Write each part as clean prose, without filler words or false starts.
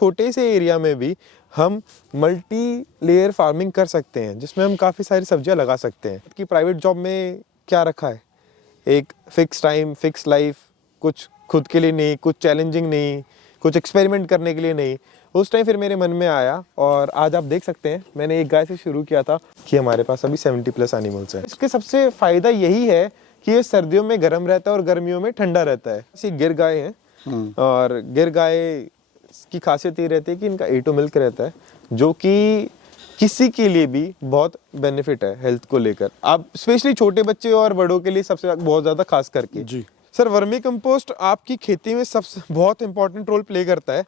छोटे से एरिया में भी हम मल्टी लेयर फार्मिंग कर सकते हैं, जिसमें हम काफ़ी सारी सब्जियां लगा सकते हैं। कि प्राइवेट जॉब में क्या रखा है, एक फिक्स टाइम, फिक्स लाइफ, कुछ खुद के लिए नहीं, कुछ चैलेंजिंग नहीं, कुछ एक्सपेरिमेंट करने के लिए नहीं। उस टाइम फिर मेरे मन में आया और आज आप देख सकते हैं मैंने एक गाय से शुरू किया था कि हमारे पास अभी 70+ एनिमल्स हैं। इसके सबसे फ़ायदा यही है कि ये सर्दियों में गर्म रहता है और गर्मियों में ठंडा रहता है। ये गिर गाय हैं और गिर गाय की खासियत ये रहती है कि इनका A2 मिल्क रहता है, जो कि किसी के लिए भी बहुत बेनिफिट है हेल्थ को लेकर। आप स्पेशली छोटे बच्चे और बड़ों के लिए सबसे बहुत ज़्यादा खास करके जी। सर, वर्मी कंपोस्ट आपकी खेती में सबसे बहुत इंपॉर्टेंट रोल प्ले करता है।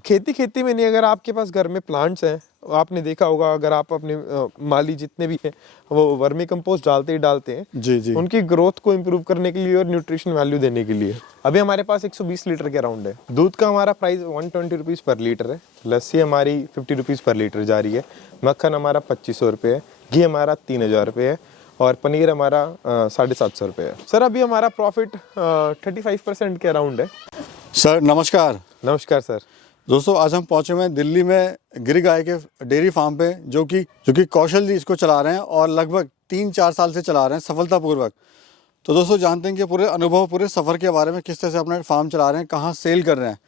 खेती में नहीं, अगर आपके पास घर में प्लांट्स हैं, आपने देखा होगा, अगर आप अपने माली जितने भी हैं वो वर्मी कंपोस्ट डालते हैं जी। उनकी ग्रोथ को इम्प्रूव करने के लिए और न्यूट्रिशन वैल्यू देने के लिए। अभी हमारे पास 120 लीटर के अराउंड है। दूध का हमारा प्राइस 120 रुपीज़ पर लीटर है। लस्सी हमारी 50 रुपीज़ पर लीटर जा रही है। मक्खन हमारा 2500 रुपये है। घी हमारा 3000 रुपये है और पनीर हमारा 750 रुपये है। सर, अभी हमारा प्रॉफिट 35% के अराउंड है। सर नमस्कार। नमस्कार सर। दोस्तों, आज हम पहुंचे हुए हैं दिल्ली में गिर गाय के डेयरी फार्म पे, जो कि कौशल जी इसको चला रहे हैं और लगभग 3-4 साल से चला रहे हैं सफलतापूर्वक। तो दोस्तों, जानते हैं कि पूरे अनुभव, पूरे सफ़र के बारे में, किस तरह से अपना फार्म चला रहे हैं, कहाँ सेल कर रहे हैं।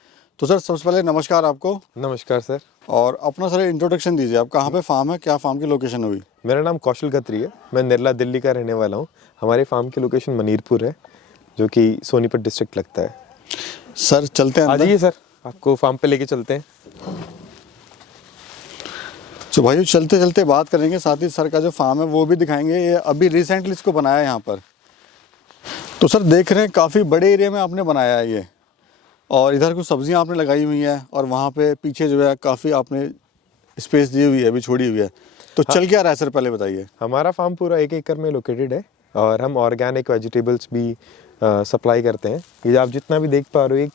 तो सर, सबसे पहले नमस्कार आपको। नमस्कार सर। और अपना सर इंट्रोडक्शन दीजिए, आप कहाँ पे फार्म है, क्या फार्म की लोकेशन हुई? मेरा नाम कौशल खत्री है, मैं निर्ला दिल्ली का रहने वाला हूँ। हमारे फार्म की लोकेशन मनीरपुर है, जो कि सोनीपत डिस्ट्रिक्ट लगता है। सर चलते हैं, आ जाइए सर, आपको फार्म पे लेके चलते हैं। तो भाई चलते चलते बात करेंगे, साथ ही सर का जो फार्म है वो भी दिखाएंगे। ये अभी रिसेंटली इसको बनाया है यहाँ पर। तो सर देख रहे हैं काफ़ी बड़े एरिया में आपने बनाया है ये, और इधर कुछ सब्जियां आपने लगाई हुई हैं और वहाँ पे पीछे जो है काफ़ी आपने स्पेस दी हुई है, अभी छोड़ी हुई है। तो चल क्या रहा है सर, पहले बताइए। हमारा फार्म पूरा 1 एकड़ में लोकेटेड है और हम ऑर्गेनिक वेजिटेबल्स भी सप्लाई करते हैं। ये आप जितना भी देख पा रहे हो,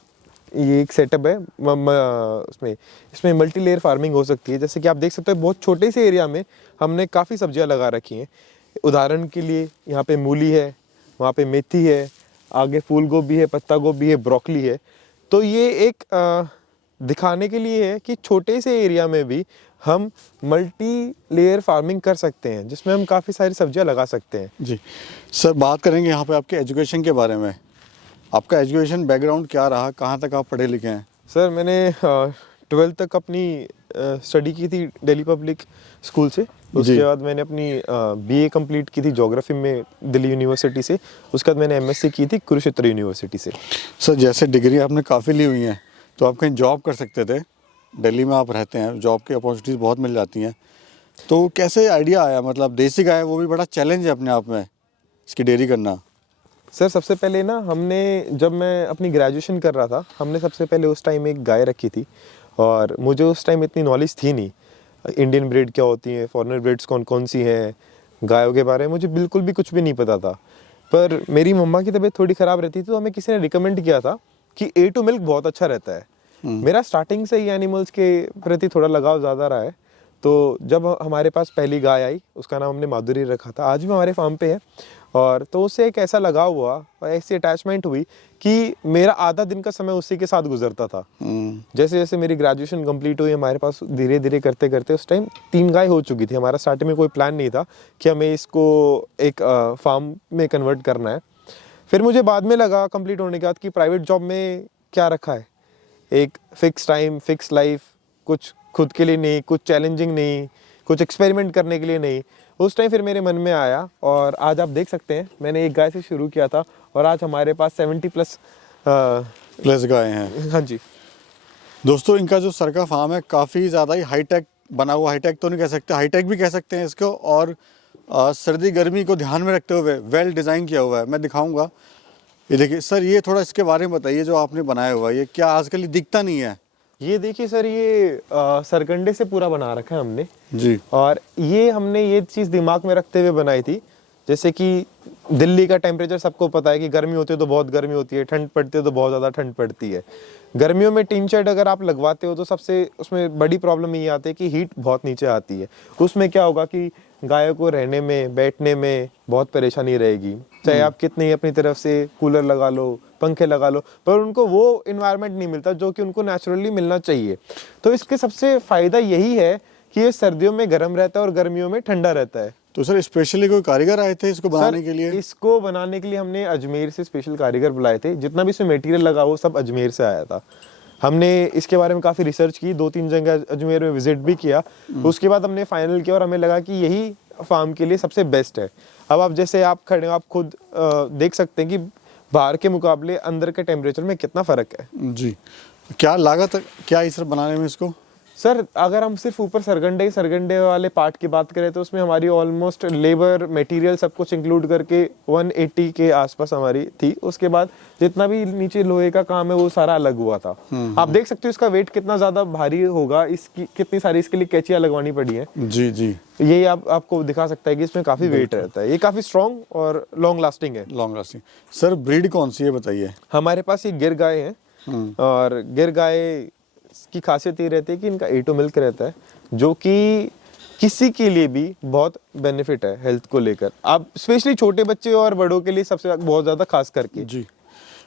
ये एक सेटअप है। इसमें मल्टी लेयर फार्मिंग हो सकती है। जैसे कि आप देख सकते हो, बहुत छोटे से एरिया में हमने काफ़ी सब्जियां लगा रखी हैं। उदाहरण के लिए यहाँ पे मूली है, वहाँ पे मेथी है, आगे फूल गोभी है, पत्ता गोभी है, ब्रोकली है। तो ये एक दिखाने के लिए है कि छोटे से एरिया में भी हम मल्टी लेयर फार्मिंग कर सकते हैं, जिसमें हम काफ़ी सारी सब्जियां लगा सकते हैं जी। सर बात करेंगे यहाँ पे आपके एजुकेशन के बारे में। आपका एजुकेशन बैकग्राउंड क्या रहा, कहाँ तक आप पढ़े लिखे हैं? सर, मैंने 12th तक अपनी स्टडी की थी दिल्ली पब्लिक स्कूल से। उसके बाद मैंने अपनी BA कंप्लीट की थी ज्योग्राफी में दिल्ली यूनिवर्सिटी से। उसके बाद मैंने MSc की थी कुरुक्षेत्र यूनिवर्सिटी से। सर जैसे डिग्री आपने काफ़ी ली हुई हैं, तो आप कहीं जॉब कर सकते थे। दिल्ली में आप रहते हैं, जॉब की अपॉर्चुनिटीज़ बहुत मिल जाती हैं। तो कैसे आइडिया आया? मतलब देसी गाय वो भी बड़ा चैलेंज है अपने आप में, इसकी डेयरी करना। सर, सबसे पहले ना जब मैं अपनी ग्रेजुएशन कर रहा था, हमने सबसे पहले उस टाइम एक गाय रखी थी और मुझे उस टाइम इतनी नॉलेज थी नहीं। इंडियन ब्रीड क्या होती हैं, फॉरेनर ब्रीड्स कौन कौन सी हैं, गायों के बारे में मुझे बिल्कुल भी कुछ भी नहीं पता था। पर मेरी मम्मा की तबीयत थोड़ी ख़राब रहती थी, तो हमें किसी ने रिकमेंड किया था कि A2 मिल्क बहुत अच्छा रहता है। मेरा स्टार्टिंग से ही एनिमल्स के प्रति थोड़ा लगाव ज़्यादा रहा है। तो जब हमारे पास पहली गाय आई, उसका नाम हमने माधुरी रखा था। आज भी हमारे फार्म पे है। और तो उससे एक ऐसा लगाव हुआ और ऐसी अटैचमेंट हुई कि मेरा आधा दिन का समय उसी के साथ गुजरता था। जैसे जैसे मेरी ग्रेजुएशन कंप्लीट हुई, हमारे पास धीरे धीरे करते करते उस टाइम 3 गाय हो चुकी थी। हमारा स्टार्टिंग में कोई प्लान नहीं था कि हमें इसको एक फार्म में कन्वर्ट करना है। फिर मुझे बाद में लगा कंप्लीट होने के बाद कि प्राइवेट जॉब में क्या रखा है, एक फिक्स टाइम, फिक्स लाइफ, कुछ खुद के लिए नहीं, कुछ चैलेंजिंग नहीं, कुछ एक्सपेरिमेंट करने के लिए नहीं। उस टाइम फिर मेरे मन में आया और आज आप देख सकते हैं मैंने एक गाय से शुरू किया था और आज हमारे पास 70+ गाय हैं। हाँ जी। दोस्तों, इनका जो सर का फार्म है काफ़ी ज़्यादा ही हाईटेक बना हुआ। हाईटेक तो नहीं कह सकते, हाईटेक भी कह सकते हैं इसको। और सर्दी गर्मी को ध्यान में रखते हुए वेल डिज़ाइन किया हुआ है। मैं दिखाऊंगा, ये देखिए सर। ये थोड़ा इसके बारे में बताइए, जो आपने बनाया हुआ है, ये क्या आजकल दिखता नहीं है? ये देखिए सर, ये सरकंडे से पूरा बना रखा है हमने जी। और ये हमने ये चीज़ दिमाग में रखते हुए बनाई थी। जैसे कि दिल्ली का टेम्परेचर सबको पता है कि गर्मी होती है तो बहुत गर्मी होती है, ठंड पड़ती है तो बहुत ज़्यादा ठंड पड़ती है। गर्मियों में टीन शेड अगर आप लगवाते हो तो सबसे उसमें बड़ी प्रॉब्लम ये आती है कि हीट बहुत नीचे आती है। उसमें क्या होगा कि गायों को रहने में, बैठने में बहुत परेशानी रहेगी। चाहे आप कितने ही अपनी तरफ से कूलर लगा लो, पंखे लगा लो, पर उनको वो इन्वायरमेंट नहीं मिलता जो कि उनको नेचुरली मिलना चाहिए। तो इसके सबसे फ़ायदा यही है कि ये सर्दियों में गर्म रहता है और गर्मियों में ठंडा रहता है। तो सर स्पेशली कोई कारीगर आए थे इसको बनाने सर, के लिए? इसको बनाने के लिए हमने अजमेर से स्पेशल कारीगर बुलाए थे। जितना भी इसमें मटेरियल लगा वो सब अजमेर से आया था। हमने इसके बारे में काफ़ी रिसर्च की, 2-3 जगह अजमेर में विजिट भी किया। उसके बाद हमने फाइनल किया और हमें लगा कि यही फार्म के लिए सबसे बेस्ट है। अब आप जैसे आप खड़े हो, आप खुद देख सकते हैं कि बाहर के मुकाबले अंदर के टेम्परेचर में कितना फ़र्क है। जी, क्या लागत क्या है सर बनाने में इसको? सर, अगर हम सिर्फ ऊपर सरगंडे वाले पार्ट की बात करें तो उसमें हमारी ऑलमोस्ट लेबर मटेरियल सब कुछ इंक्लूड करके 180 के आसपास हमारी थी। उसके बाद जितना भी नीचे लोहे का काम है वो सारा अलग हुआ था। आप देख सकते हो इसका वेट कितना ज़्यादा भारी होगा, इसकी कितनी सारी इसके लिए कैचियाँ लगवानी पड़ी हैं। जी जी, यही आपको दिखा सकता है कि इसमें काफ़ी वेट रहता है। ये काफ़ी स्ट्रॉन्ग और लॉन्ग लास्टिंग है। Long lasting. सर ब्रीड कौन सी है बताइए? हमारे पास ये गिर गाय हैं, और गिर गाय की खासियत ये रहती है कि इनका A2 मिल्क रहता है, जो कि किसी के लिए भी बहुत बेनिफिट है हेल्थ को लेकर। आप स्पेशली छोटे बच्चे और बड़ों के लिए सबसे बहुत ज़्यादा खास करके। जी,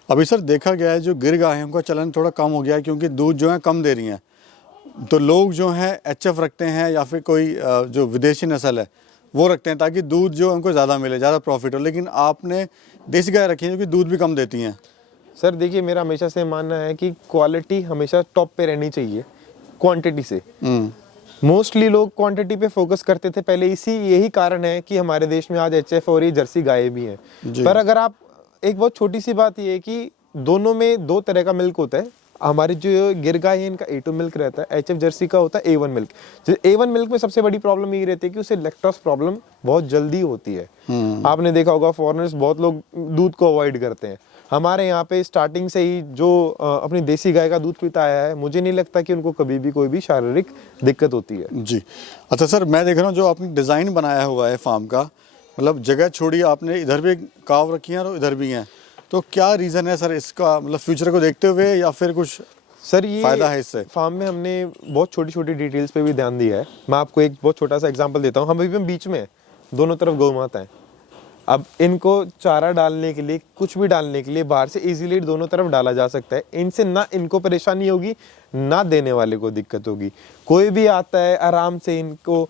अभी सर देखा गया है जो गिर गाय है उनका चलन थोड़ा कम हो गया है, क्योंकि दूध जो है कम दे रही हैं। तो लोग जो हैं HF रखते हैं या फिर कोई जो विदेशी नस्ल है वो रखते हैं, ताकि दूध जो उनको ज़्यादा मिले, ज़्यादा प्रॉफिट हो। लेकिन आपने देसी गाय रखी है जो कि दूध भी कम देती हैं। सर देखिए, मेरा हमेशा से मानना है कि क्वालिटी हमेशा टॉप पे रहनी चाहिए क्वांटिटी से। मोस्टली लोग क्वांटिटी पे फोकस करते थे पहले, यही कारण है कि हमारे देश में आज HF और ये जर्सी गायें भी हैं। पर अगर आप, एक बहुत छोटी सी बात ये है कि दोनों में 2 तरह का मिल्क होता है। हमारी जो गिर गाय है इनका A2 मिल्क रहता है, HF जर्सी का होता है A1 मिल्क। A1 मिल्क में सबसे बड़ी प्रॉब्लम ये रहती है कि उसे लैक्टोज प्रॉब्लम बहुत जल्दी होती है। आपने देखा होगा फॉरेनर्स बहुत लोग दूध को अवॉइड करते हैं। हमारे यहाँ पे स्टार्टिंग से ही जो अपनी देसी गाय का दूध पीता आया है, मुझे नहीं लगता कि उनको कभी भी कोई भी शारीरिक दिक्कत होती है। जी, अच्छा सर, मैं देख रहा हूँ जो आपने डिज़ाइन बनाया हुआ है फार्म का, मतलब जगह छोड़ी आपने, इधर भी काव रखी हैं और इधर भी हैं, तो क्या रीज़न है सर इसका, मतलब फ्यूचर को देखते हुए या फिर कुछ सर ये फ़ायदा है इससे? फार्म में हमने बहुत छोटी छोटी डिटेल्स पे भी ध्यान दिया है। मैं आपको एक बहुत छोटा सा एग्जांपल देता हूँ। हम अभी बीच में, दोनों तरफ गौ माता है। अब इनको चारा डालने के लिए, कुछ भी डालने के लिए बाहर से इजीली दोनों तरफ डाला जा सकता है। इनसे ना इनको परेशानी होगी, ना देने वाले को दिक्कत होगी। कोई भी आता है आराम से इनको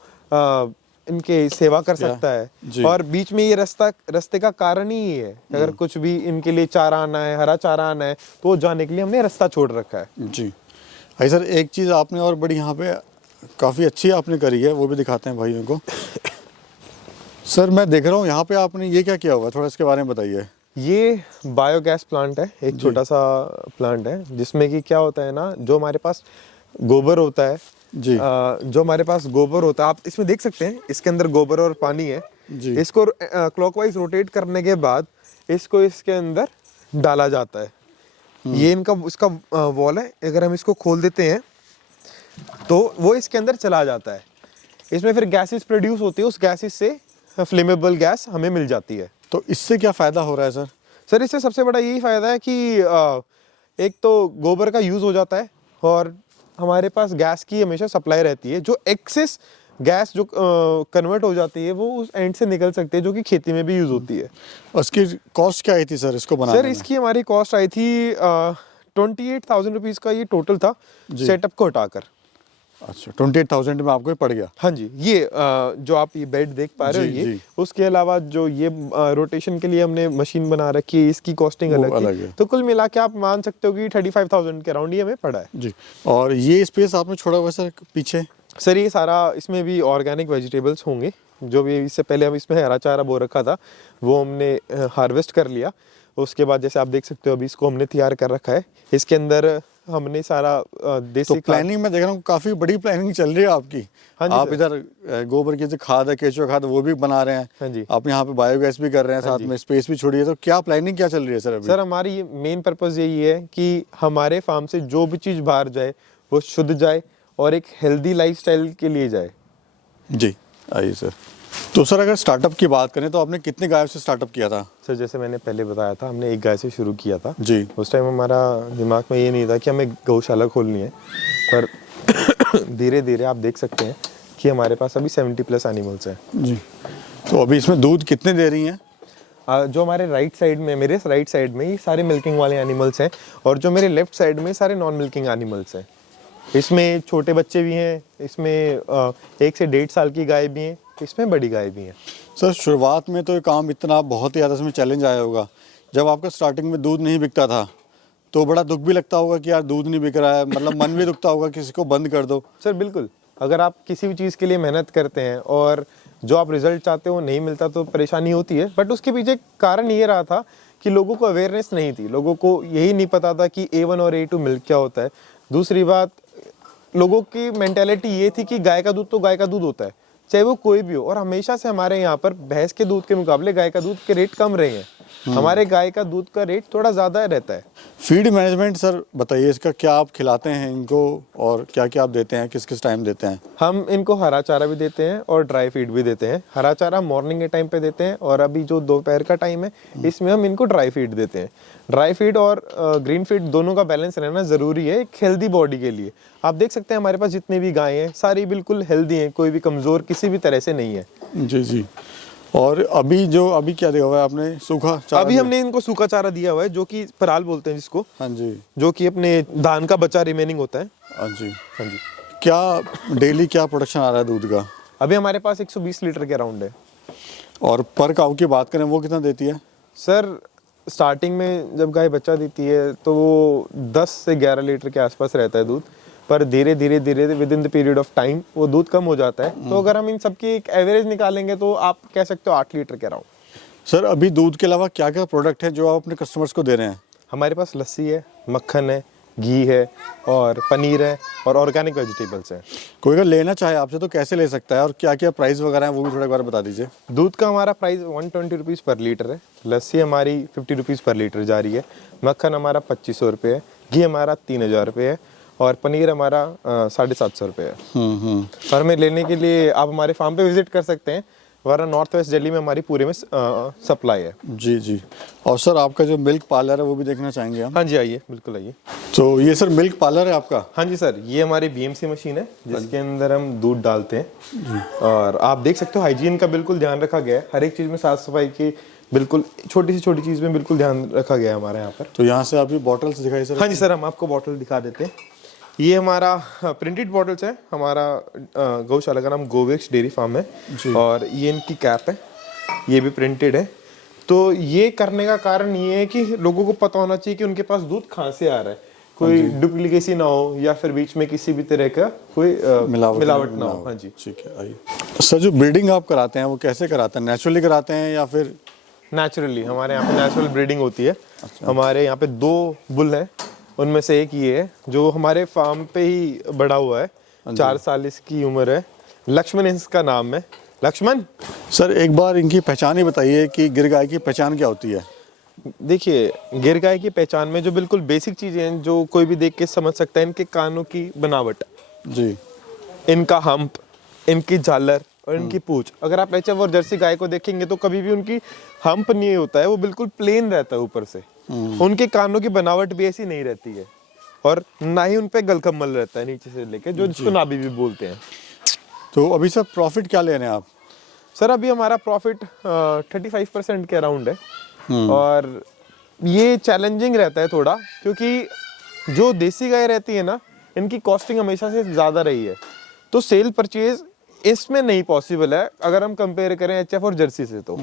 इनके सेवा कर सकता है। और बीच में ये रास्ते का कारण ही ये है, अगर कुछ भी इनके लिए चारा आना है, हरा चारा आना है, तो वो जाने के लिए हमने रास्ता छोड़ रखा है। जी, भाई सर एक चीज़ आपने और बड़ी यहाँ पे काफ़ी अच्छी आपने करी है, वो भी दिखाते हैं भाइयों को। सर मैं देख रहा हूँ यहाँ पे आपने ये क्या किया हुआ है, थोड़ा इसके बारे में बताइए। ये बायोगैस प्लांट है, एक छोटा सा प्लांट है, जिसमें कि क्या होता है ना, जो हमारे पास गोबर होता है जी, आप इसमें देख सकते हैं, इसके अंदर गोबर और पानी है जी। इसको क्लॉकवाइज रोटेट करने के बाद इसको इसके अंदर डाला जाता है। ये इसका वॉल है, अगर हम इसको खोल देते हैं तो वो इसके अंदर चला जाता है। इसमें फिर गैसेस प्रोड्यूस होती है, उस गैसेस से फ्लेमेबल गैस हमें मिल जाती है। तो इससे क्या फ़ायदा हो रहा है सर? सर इससे सबसे बड़ा यही फ़ायदा है कि एक तो गोबर का यूज़ हो जाता है, और हमारे पास गैस की हमेशा सप्लाई रहती है। जो एक्सेस गैस जो कन्वर्ट हो जाती है वो उस एंड से निकल सकती है, जो कि खेती में भी यूज़ होती है। उसकी कॉस्ट क्या आई थी सर इसको बनाने सर में? इसकी हमारी कॉस्ट आई थी 28,000 रुपीज़ का ये टोटल था, सेटअप को हटाकर। अच्छा, 28,000 में आपको ये पड़ गया? हाँ जी, ये जो आप ये बेड देख पा रहे हो, ये उसके अलावा जो ये रोटेशन के लिए हमने मशीन बना रखी है, इसकी कॉस्टिंग अलग है। तो कुल मिला के आप मान सकते हो कि 35,000 के अराउंड ये हमें पड़ा है जी। और ये स्पेस आपने छोड़ा हुआ सर पीछे? सर ये सारा, इसमें भी ऑर्गेनिक वेजिटेबल्स होंगे। जो भी इससे पहले हम इसमें हरा चारा बो रखा था वो हमने हार्वेस्ट कर लिया। उसके बाद जैसे आप देख सकते हो अभी इसको हमने तैयार कर रखा है। इसके अंदर हमने सारा देसी तो प्लानिंग में देख रहा हूँ काफ़ी बड़ी प्लानिंग चल रही है आपकी। हाँ जी, आप इधर गोबर की जो खाद है, केचुआ खाद, वो भी बना रहे हैं। हाँ जी, आप यहाँ पे बायोगैस भी कर रहे हैं, साथ में स्पेस भी छोड़ी है। तो क्या प्लानिंग क्या चल रही है सर अभी? सर हमारी मेन पर्पस यही है कि हमारे फार्म से जो भी चीज़ बाहर जाए वो शुद्ध जाए और एक हेल्दी लाइफस्टाइल के लिए जाए। जी, आइए सर। तो सर अगर स्टार्टअप की बात करें तो आपने कितने गायों से स्टार्टअप किया था? सर जैसे मैंने पहले बताया था, हमने एक गाय से शुरू किया था जी। उस टाइम हमारा दिमाग में ये नहीं था कि हमें गौशाला खोलनी है, पर धीरे धीरे आप देख सकते हैं कि हमारे पास अभी 70+ एनिमल्स हैं। जी। तो अभी इसमें दूध कितने दे रही हैं? जो हमारे राइट साइड में, मेरे राइट साइड में ये सारे मिल्किंग वाले एनिमल्स हैं और जो मेरे लेफ्ट साइड में सारे नॉन मिल्किंग एनिमल्स हैं। इसमें छोटे बच्चे भी हैं, इसमें 1 से 1.5 साल की गाय भी हैं, इसमें बड़ी गाय भी हैं। सर शुरुआत में तो ये काम इतना बहुत ही ज़्यादा इसमें चैलेंज आया होगा। जब आपका स्टार्टिंग में दूध नहीं बिकता था तो बड़ा दुख भी लगता होगा कि यार दूध नहीं बिक रहा है, मतलब मन भी दुखता होगा किसी को बंद कर दो। सर बिल्कुल, अगर आप किसी भी चीज़ के लिए मेहनत करते हैं और जो आप रिजल्ट चाहते हो नहीं मिलता तो परेशानी होती है, बट उसके पीछे कारण ये रहा था कि लोगों को अवेयरनेस नहीं थी, लोगों को यही नहीं पता था कि A1 और A2 मिल्क क्या होता है। दूसरी बात, लोगों की मेंटेलिटी ये थी कि गाय का दूध तो गाय का दूध होता है, चाहे वो कोई भी हो। और हमेशा से हमारे यहाँ पर भैंस के दूध के मुकाबले गाय का दूध के रेट कम रहे हैं, हमारे गाय का दूध का रेट थोड़ा ज़्यादा रहता है। फीड मैनेजमेंट सर बताइए, इसका क्या आप खिलाते हैं इनको और क्या क्या आप देते हैं, किस किस टाइम देते हैं? हम इनको हरा चारा भी देते हैं और ड्राई फीड भी देते हैं। हरा चारा मॉर्निंग के टाइम पे देते हैं और अभी जो दोपहर का टाइम है इसमें हम इनको ड्राई फीड देते हैं। ड्राई फीड और ग्रीन फीड दोनों का बैलेंस रहना ज़रूरी है एक हेल्दी बॉडी के लिए। आप देख सकते हैं हमारे पास जितने भी गायें हैं सारी बिल्कुल हेल्दी हैं, कोई भी कमज़ोर किसी भी तरह से नहीं है। जी जी। और अभी क्या दिया हुआ है आपने? सूखा चारा? अभी हमने इनको सूखा चारा दिया हुआ है जो कि पराल बोलते हैं जिसको, हाँ जी, जो कि अपने धान का बचा रिमेनिंग होता है। हाँ जी। हाँ जी। क्या डेली क्या प्रोडक्शन आ रहा है दूध का? अभी हमारे पास 120 लीटर के अराउंड है। और पर काऊ की बात करें वो कितना देती है? सर स्टार्टिंग में जब गाय बच्चा देती है तो वो 10 से 11 लीटर के आसपास रहता है दूध, पर धीरे धीरे with in the period of time वो दूध कम हो जाता है। तो अगर हम इन सबकी एक एवरेज निकालेंगे तो आप कह सकते हो 8 लीटर के अराउंड। सर अभी दूध के अलावा क्या क्या प्रोडक्ट है जो आप अपने कस्टमर्स को दे रहे हैं? हमारे पास लस्सी है, मक्खन है, घी है और पनीर है और ऑर्गेनिक वेजिटेबल्स हैं। कोई अगर लेना चाहे आपसे तो कैसे ले सकता है और क्या क्या प्राइस वगैरह है वो भी थोड़ा एक बार बता दीजिए। दूध का हमारा प्राइस 120 रुपीज़ पर लीटर है, लस्सी हमारी 50 रुपीज़ पर लीटर जा रही है, मक्खन हमारा 2500 रुपये है, घी हमारा 3000 रुपये है और पनीर हमारा 750 रुपये है। और हमें लेने के लिए आप हमारे फार्म पे विजिट कर सकते हैं, वरना नॉर्थ वेस्ट दिल्ली में हमारी पूरे में सप्लाई है। जी जी। और सर आपका जो मिल्क पार्लर है वो भी देखना चाहेंगे हम? हाँ जी, आइए, बिल्कुल आइए। तो ये सर मिल्क पार्लर है आपका? हाँ जी सर, ये हमारी BMC मशीन है जिसके अंदर हम दूध डालते हैं और आप देख सकते हो हाइजीन का बिल्कुल ध्यान रखा गया है, हर एक चीज़ में साफ सफाई की बिल्कुल छोटी से छोटी चीज़ में बिल्कुल ध्यान रखा गया है हमारे यहाँ पर। तो यहाँ से आप ये बॉटल्स दिखाई सर? हाँ जी सर, हम आपको बॉटल दिखा देते हैं। ये हमारा प्रिंटेड बॉटल्स है, हमारा गौशाला का नाम गोवेक्स डेयरी फार्म है और ये इनकी कैप है, ये भी प्रिंटेड है। तो ये करने का कारण ये है कि लोगों को पता होना चाहिए कि उनके पास दूध कहाँ से आ रहा है, कोई डुप्लीकेसी ना हो या फिर बीच में किसी भी तरह का कोई मिलावट ना हो। हाँ जी, ठीक है, आइए। सर जो ब्रीडिंग आप कराते हैं वो कैसे कराते हैं, नेचुरली कराते हैं या फिर? नेचुरली, हमारे यहाँ पे नेचुरल ब्रीडिंग होती है। हमारे यहाँ पे 2 बुल हैं, उनमें से एक ये है जो हमारे फार्म पे ही बड़ा हुआ है, 4 साल इसकी उम्र है, लक्ष्मण इसका नाम है। लक्ष्मण। सर एक बार इनकी पहचान ही बताइए कि गिर गाय की पहचान क्या होती है? देखिए, गिर गाय की पहचान में जो बिल्कुल बेसिक चीज़ें हैं जो कोई भी देख के समझ सकता है, इनके कानों की बनावट जी, इनका हम्प, इनकी झालर और इनकी पूंछ। अगर आप एचएफ और जर्सी गाय को देखेंगे तो कभी भी उनकी हम्प नहीं होता है, वो बिल्कुल प्लेन रहता है ऊपर से। उनके कानों की बनावट भी ऐसी नहीं रहती है और ना ही उनपे गलकम्मल रहता है नीचे से लेके, जो जिसको नाभि भी बोलते हैं। तो अभी सर प्रॉफिट क्या ले रहे हैं आप? सर अभी हमारा प्रॉफिट 35% के अराउंड है और ये चैलेंजिंग रहता है थोड़ा, क्योंकि जो देसी गाय रहती है ना, इनकी कॉस्टिंग हमेशा से ज़्यादा रही है, तो सेल परचेज इसमें नहीं पॉसिबल है अगर हम कंपेयर करें एचएफ और जर्सी से। तो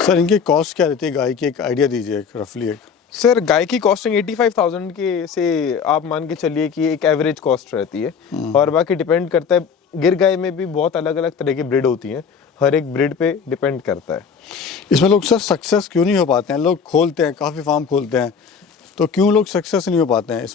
सर इनकी कॉस्ट क्या रहती है गाय की, एक आइडिया दीजिए एक रफली एक। सर गाय की कॉस्टिंग 85,000 के से आप मान के चलिए कि एक एवरेज कॉस्ट रहती है और बाकी डिपेंड करता है। गिर गाय में भी बहुत अलग अलग तरह की ब्रीड होती हैं, हर एक ब्रीड पे डिपेंड करता है। इसमें लोग सर सक्सेस क्यों नहीं हो पाते हैं? लोग खोलते हैं, काफ़ी फार्म खोलते हैं, तो क्यों लोग सक्सेस नहीं हो पाते हैं इस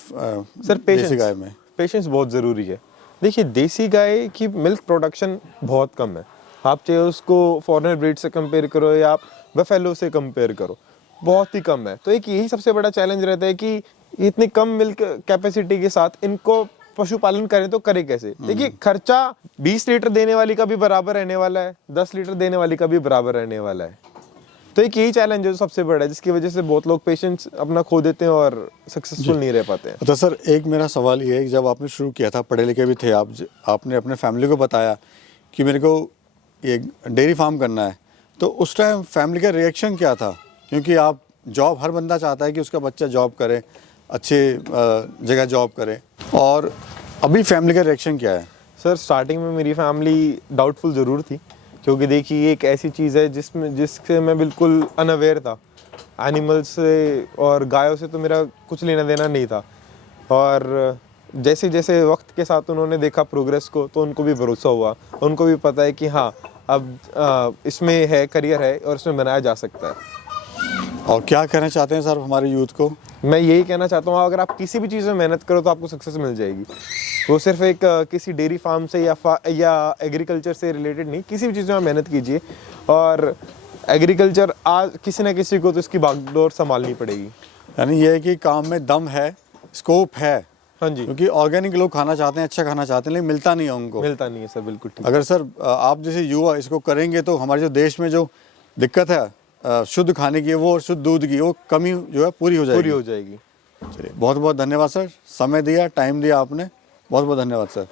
सर देसी गाय में? पेशेंस बहुत ज़रूरी है। देखिए, देसी गाय की मिल्क प्रोडक्शन बहुत कम है, आप चाहे उसको फॉरेनर ब्रीड से कंपेयर करो या आप बफेलो से कंपेयर करो, बहुत ही कम है। तो एक यही सबसे बड़ा चैलेंज रहता है कि इतनी कम मिल्क कैपेसिटी के साथ इनको पशुपालन करें तो करें कैसे। देखिए, खर्चा 20 लीटर देने वाली का भी बराबर रहने वाला है, 10 लीटर देने वाली का भी बराबर रहने वाला है। तो एक यही चैलेंज है जो सबसे बड़ा है, जिसकी वजह से बहुत लोग पेशेंस अपना खो देते हैं और सक्सेसफुल नहीं रह पाते हैं। अच्छा सर, एक मेरा सवाल ये है कि जब आपने शुरू किया था, पढ़े लिखे भी थे आपने अपने फैमिली को बताया कि मेरे को ये डेयरी फार्म करना है, तो उस टाइम फैमिली का रिएक्शन क्या था? क्योंकि आप जॉब, हर बंदा चाहता है कि उसका बच्चा जॉब करे, अच्छे जगह जॉब करे, और अभी फैमिली का रिएक्शन क्या है? सर स्टार्टिंग में मेरी फैमिली डाउटफुल ज़रूर थी, क्योंकि देखिए ये एक ऐसी चीज़ है जिससे मैं बिल्कुल अनअवेयर था। एनिमल्स से और गायों से तो मेरा कुछ लेना देना नहीं था, और जैसे जैसे वक्त के साथ उन्होंने देखा प्रोग्रेस को, तो उनको भी भरोसा हुआ। उनको भी पता है कि हाँ, अब इसमें है, करियर है और इसमें बनाया जा सकता है। और क्या कहना चाहते हैं सर हमारे यूथ को? मैं यही कहना चाहता हूँ, अगर आप किसी भी चीज़ में मेहनत करो तो आपको सक्सेस मिल जाएगी। वो सिर्फ एक किसी डेयरी फार्म से या एग्रीकल्चर से रिलेटेड नहीं, किसी भी चीज़ में आप मेहनत कीजिए। और एग्रीकल्चर आज किसी ना किसी को तो इसकी बागडोर संभालनी पड़ेगी। यानी ये है कि काम में दम है, स्कोप है। हाँ जी, क्योंकि ऑर्गेनिक लोग खाना चाहते हैं, अच्छा खाना चाहते हैं, लेकिन मिलता नहीं है उनको। मिलता नहीं है सर, बिल्कुल ठीक। अगर सर आप जैसे युवा इसको करेंगे तो हमारे जो देश में जो दिक्कत है शुद्ध खाने की, वो शुद्ध दूध की, वो कमी जो है पूरी हो जाएगी। पूरी हो जाएगी। चलिए, बहुत बहुत धन्यवाद सर, समय दिया, टाइम दिया आपने, बहुत बहुत धन्यवाद सर।